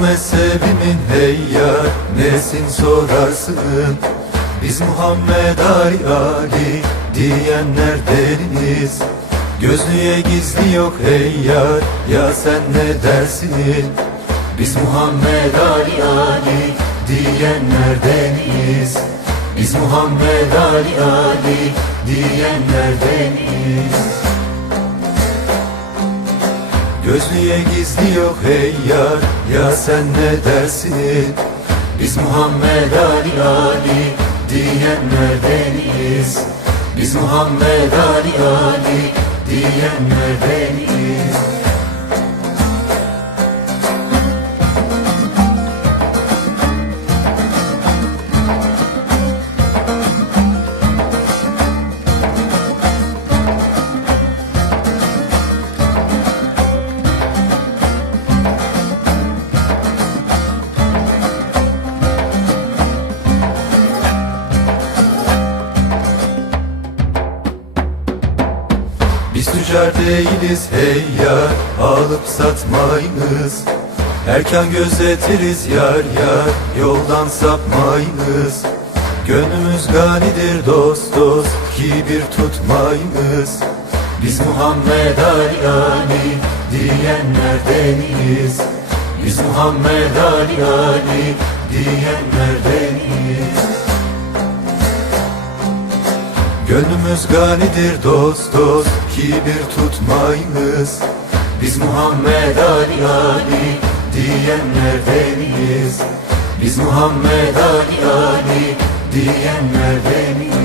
Mezhebimin hey yar Nesin sorarsın? Biz Muhammed Ali Ali Diyenlerdeniz Gözlüğe gizli yok hey yar Ya sen ne dersin? Biz Muhammed Ali Ali Diyenlerdeniz Biz Muhammed Ali Ali Diyenlerdeniz Gözlüğe gizli yok hey yar? Ya sen ne dersin? Biz Muhammed Ali Ali Diyenlerdeniz Biz Muhammed Ali Ali Diyenlerdeniz Biz tüccar değiliz hey yar Alıp satmayınız. Erken gözetiriz yar yar Yoldan sapmayınız. Gönlümüz ganidir dost dost Kibir tutmayınız. Biz Muhammed Ali Diyenlerdeniz Biz Muhammed Ali Ali Gönlümüz ganidir dost dost Kibir tutmayınız Biz Muhammed Ali Ali Diyenlerdeniz Biz Muhammed Ali Ali Diyenlerdeniz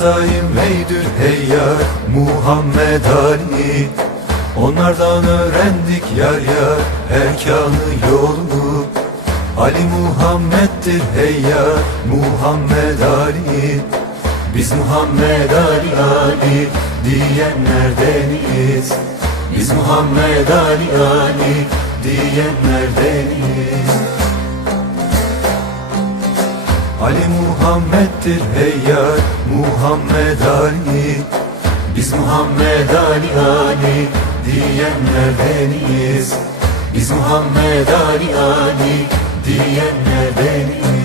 Şahatayım meydür hey yar Muhammed Ali. Onlardan öğrendik yar yar Erkanı yolunu. Ali Muhammed'dir hey yar Muhammed Ali. Biz Muhammed Ali Ali Diyenlerdeniz. Biz Muhammed Ali Ali Diyenlerdeniz Ali Muhammed'dir hey yar Muhammed Ali. Biz Muhammed Ali Ali Diyenlerdeniz Biz Muhammed Ali Ali Diyenlerdeniz